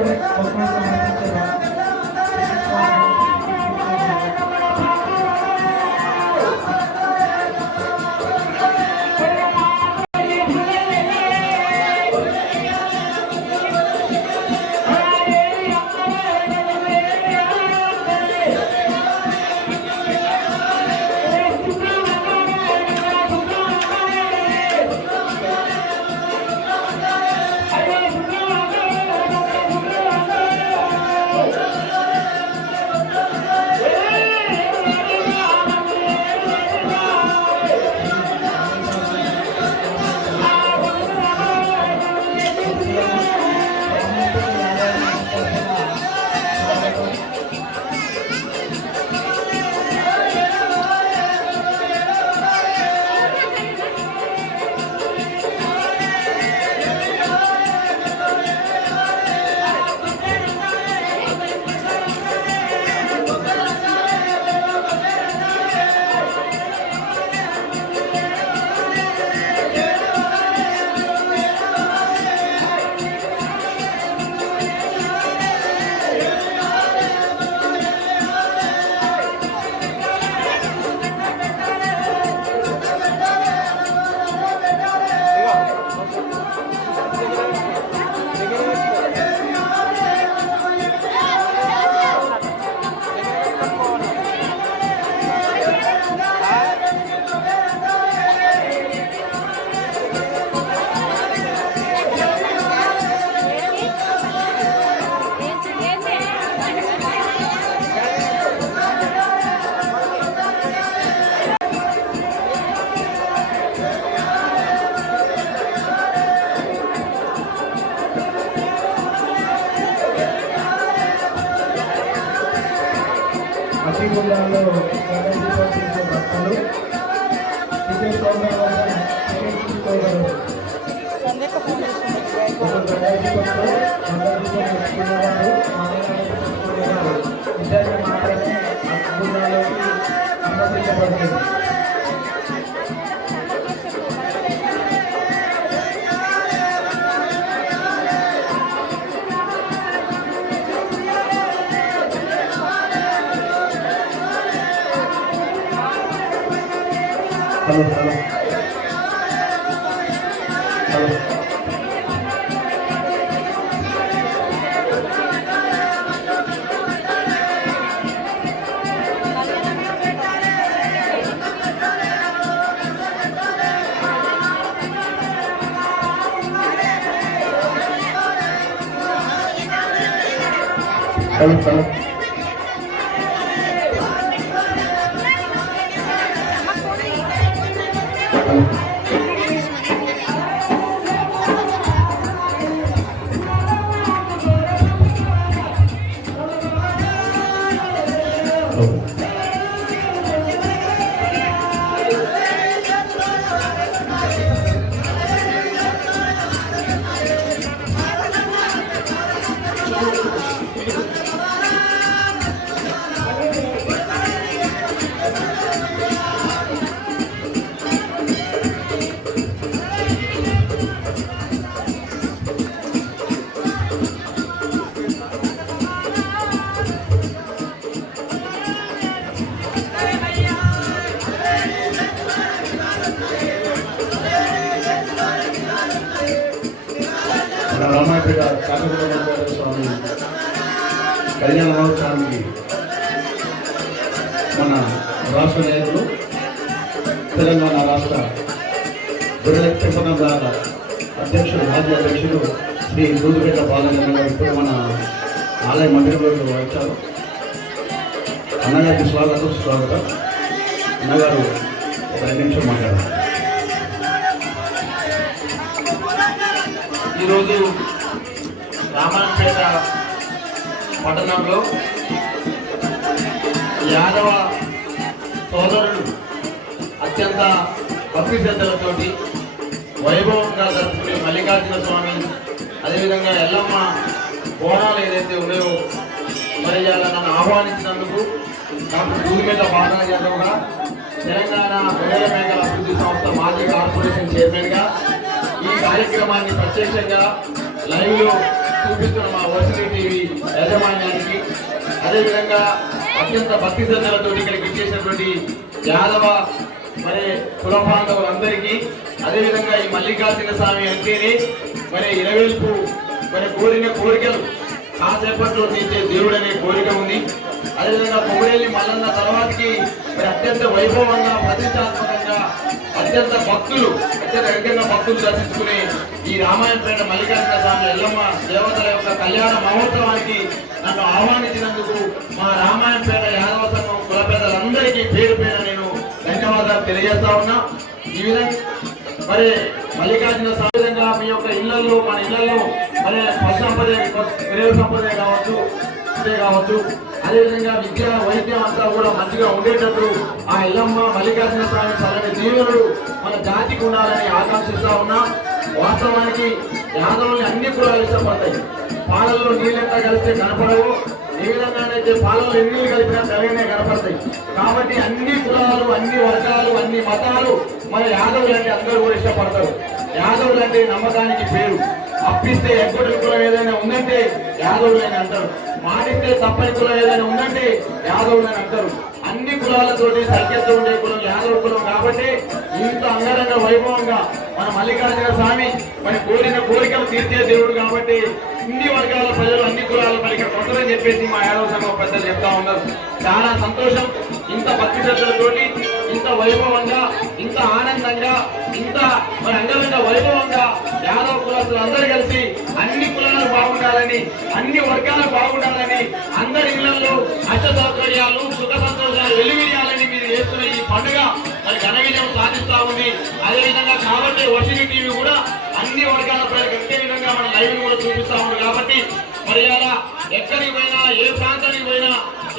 జిల్లాలో భక్తులు అనుమతించబడుతుంది. Halo, halo. Halo. Halo, halo. Ramayampet Kakarapalli స్వామి కళ్యాణ మహోత్సవానికి మన రాష్ట్ర నాయకులు తెలంగాణ రాష్ట్ర గొర్రెల పెంపకం దాల అధ్యక్షుడు మాజీ అధ్యక్షుడు శ్రీ దూదుపేట బాలచంద్ర గారు ఇప్పుడు మన ఆలయ మందిరంలోకి వచ్చారు. అన్నగారికి స్వాగతం. అన్నగారు ఒక 2 నిమిషం మాట్లాడారు. ఈరోజు రామాయపేట పట్టణంలో యాదవ సోదరులు అత్యంత భక్తి శ్రద్ధలతోటి వైభవంగా జరుపుకునే మల్లికార్జున స్వామి, అదేవిధంగా ఎల్లమ్మ బోనాలు ఏదైతే ఉన్నాయో మరి నన్ను ఆహ్వానించినందుకు డాక్టర్ దూదిపేట బాలన యాదవ్గా, తెలంగాణ గొర్రెల మేకల అభివృద్ధి సంస్థ మాజీ కార్పొరేషన్ చైర్మన్గా ఈ కార్యక్రమాన్ని ప్రత్యక్షంగా లైవ్లో చూపిస్తున్న మా వర్సిటీ టీవీ యాజమాన్యానికి, అదేవిధంగా అత్యంత భక్తి శ్రద్ధలతో ఇక్కడికి ఇచ్చేసినటువంటి యాదవ మరి కుల బాంధవులందరికీ, అదేవిధంగా ఈ మల్లికార్జున స్వామి అంటేనే మరి ఇరవేల్పు మరి కోరిన కోరికలు కాసేపట్లో తీర్చే దేవుడు అనే కోరిక ఉంది. అదేవిధంగా కొమ్మరేలి మల్లన్న తర్వాతకి మరి అత్యంత వైభవంగా ప్రతిష్టాత్మకంగా అత్యంత అత్యంత భక్తులు దర్శించుకునే ఈ రామాయణపేట మల్లికార్జున స్వామి ఎల్లమ్మ దేవతల యొక్క కళ్యాణ మహోత్సవానికి నన్ను ఆహ్వానించినందుకు మా రామాయణపేట యాదవ సంఘం కుల పెద్దలందరికీ పేరు పేరు నేను ధన్యవాదాలు తెలియజేస్తా ఉన్నా. ఈ విధంగా మరి మల్లికార్జున స్వామి విధంగా మీ యొక్క ఇళ్లలో మన ఇళ్లలో మరి పశు సంపద సంపద కావచ్చు అదేవిధంగా విద్య వైద్యం అంతా కూడా మంచిగా ఉండేటట్టు ఆ ఎల్లమ్మ మల్లికార్జున స్వామి చల్లని దీవెనలు మన జాతికి ఉండాలని ఆకాంక్షిస్తా ఉన్నా. వాస్తవానికి యాదవుల్ని అన్ని కులాలు ఇష్టపడతాయి. పాలల్లో నీళ్ళంతా కలిస్తే కనపడవు, ఏ విధంగానైతే పాలల్లో ఎన్ని కలిపినా తెలంగాణ కనపడతాయి. కాబట్టి అన్ని కులాలు, అన్ని వర్గాలు, అన్ని మతాలు మన యాదవులు అంటే అందరూ కూడా ఇష్టపడతారు. యాదవులు అంటే నమ్మకానికి పేరు. అప్పిస్తే ఎగ్గొట్టిన కులం ఏదైనా ఉందంటే యాదవులని అంటారు. మాటిస్తే తప్పని కులం ఏదైనా ఉందంటే యాదవులని అంటారు. అన్ని కులాలతోటి సఖ్యత ఉండే కులం యాదవ కులం. కాబట్టి ఇంత అంగరంగ వైభవంగా మన మల్లికార్జున స్వామి మరి కోరిన కోరికలు తీర్చే దేవుడు కాబట్టి ఇన్ని వర్గాల ప్రజలు అన్ని కులాల పలిక కొట్టదని చెప్పేసి మా యాదవ సంఘం పెద్దలు చెప్తా ఉన్నారు. చాలా సంతోషం. ఇంత భక్తి శ్రద్ధలతోటి ఇంత వైభవంగా, ఇంత ఆనందంగా, ఇంత మరి అంగరంగ వైభవంగా యాదవ కులస్తులు అందరూ కలిసి అన్ని కులాలు బాగుండాలని, అన్ని వర్గాలు బాగుండాలని, అందరి ఇళ్లలో అష్ట సౌకర్యాలు, సుఖ సంతోషాలు వెలువరియాలని మీరు చేస్తున్న ఈ పండుగ మరి ఘన విజయం సాధిస్తా ఉంది. అదేవిధంగా కాబట్టి వర్సిటీ టీవీ కూడా అన్ని వర్గాల ప్రజలకు ఒకే విధంగా మన లైవ్ కూడా చూపిస్తా ఉంది. కాబట్టి మరి అలా ఎక్కడికి పోయినా, ఏ ప్రాంతానికి పోయినా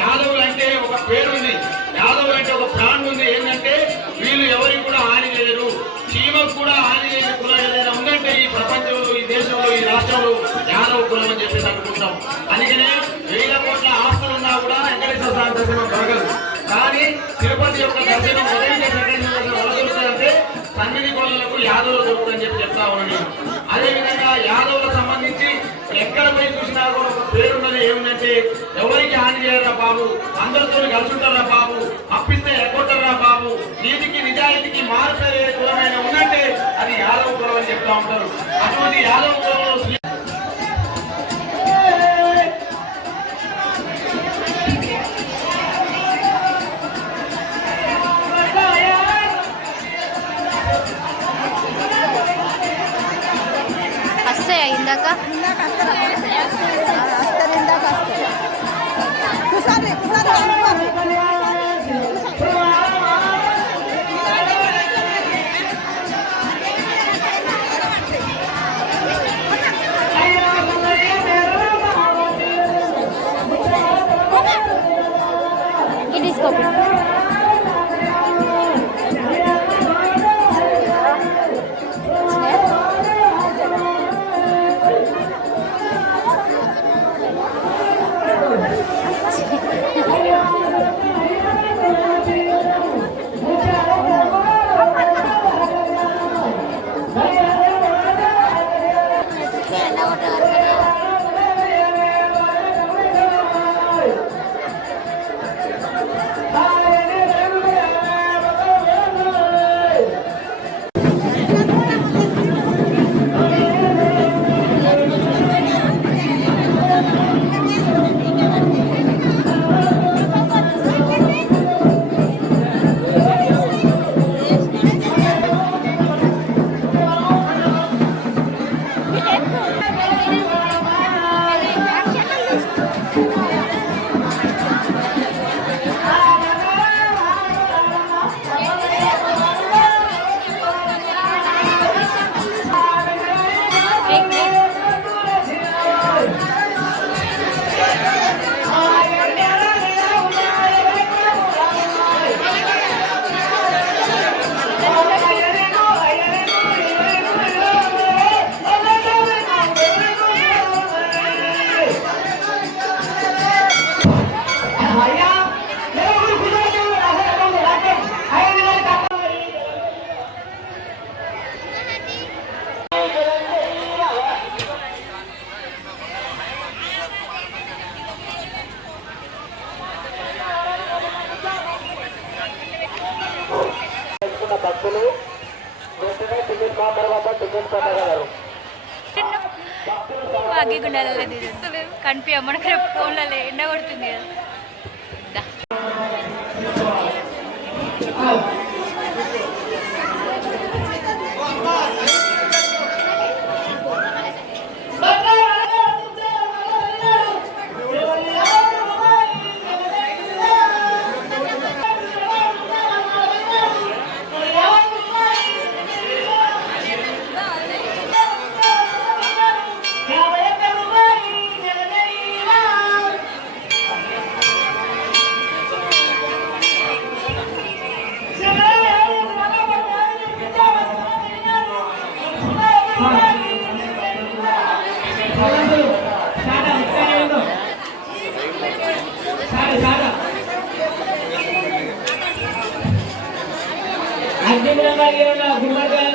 యాదవులు అంటే ఒక పేరు ఉంది, యాదవులు అంటే ఒక ప్రాణం ఉంది. ఏంటంటే వీళ్ళు ఎవరికి కూడా హాని చేయరు, చీమకు కూడా హాని చేయని కులం ఏదైనా ఉందంటే ఈ ప్రపంచంలో, ఈ దేశంలో, ఈ రాష్ట్రంలో యాదవ కులం అని చెప్పేసి అనుకుంటాం. అందుకనే 1000 కోట్ల ఆస్తులు ఉన్నా కూడా వెంకటేశ్వర స్వామి దర్శనం దొరకదు. కానీ తిరుపతి యొక్క దర్శనం దొరుకుతుందంటే సన్నిధి కొలకు యాదవులు దొరుకుతుందని చెప్పి చెప్తా ఉన్నాను. అదేవిధంగా యాదవులకు సంబంధించి ఎక్కడ పోయి చూసినా కూడా ఒక పేరున్నది ఏముందంటే ఎవరికి హాని చేయరా బాబు, అందరితో కలిసి ఉంటారా బాబు, అప్పిస్తే ఎగ్గొట్టరా బాబు, నీతికి నిజాయితీకి మారుపేరే కులమైన ఉందంటే అది యాదవ కులం అని చెప్తా ఉంటారు. అటువంటి యాదవ కులంలో ఇందాక భక్తులు వెంటనే టికెట్ మా తర్వాత టికెట్ పెట్టగలరు. అగ్గిగుండాలలో తీస్తలేము కనిపించాం మనకు రేపు ఫోన్లలో ఎండ కొడుతుంది కదా. అగ్నిగుండంగా గుమ్మడికాయ